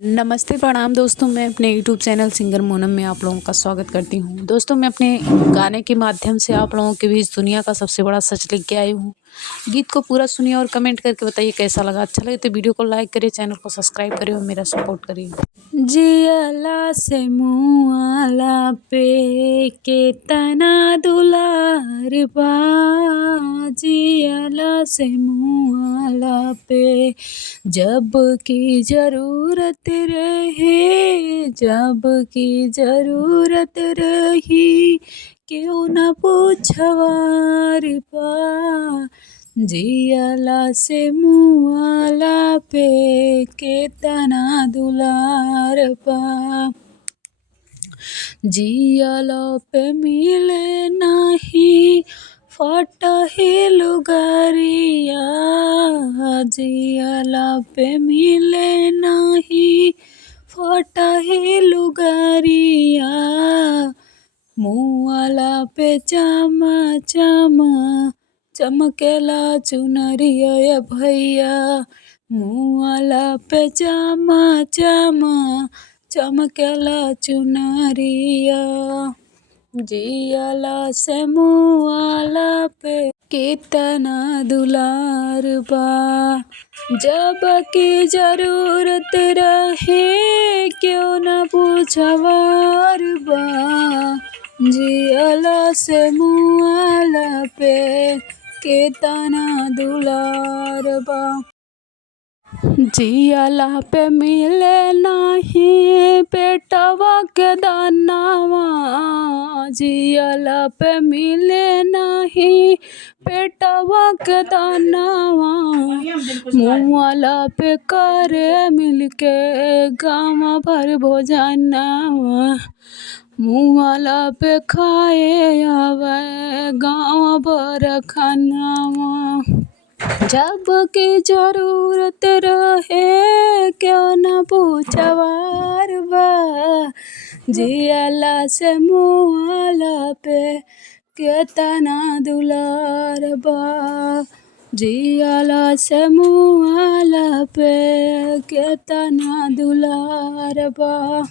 नमस्ते प्रणाम दोस्तों, मैं अपने यूट्यूब चैनल सिंगर मोनम में आप लोगों का स्वागत करती हूँ। दोस्तों, मैं अपने गाने के माध्यम से आप लोगों के बीच दुनिया का सबसे बड़ा सच लेके के आई हूँ। गीत को पूरा सुनिए और कमेंट करके बताइए कैसा लगा। अच्छा लगे तो वीडियो को लाइक करिए, चैनल को सब्सक्राइब करिए और मेरा सपोर्ट करिए। जियला से मुआला पे के तना दुलार बा, जियला से मुआला पे जब की ज़रूरत रहे, जब की ज़रूरत रही, क्यों न पूछवार बा, जियला से मुआला पे केतना दुलार बा। जियला पे मिले नाही फटही लुगरिया, जियला पे मिले नाही फटही लुगरिया, मुआला पे चमा चमा चमकेला चुनरिया भैया, मुआला पे चमा चमा चमकेला चुनरिया, जियला से मुआला पे केतना दुलार बा, जब की ज़रूरत रहे, क्यों न पूछवार बा, जियला से मुआला पे केतना दुलार बा। जियला पे मिले नाही पेटवा के दानावा, जियला पे मिले नाही पेटवा के दानावा, मुआला पे करे मिलके गाँव भर भोजनावा, मुआला पे खाए आवे गाँव भर खानावा, जब की ज़रूरत रहे, क्यों न पूछवार बा, जियला से मुआला पे केतना दुलार बा, जियला से मुआला पे केतना दुलार बा।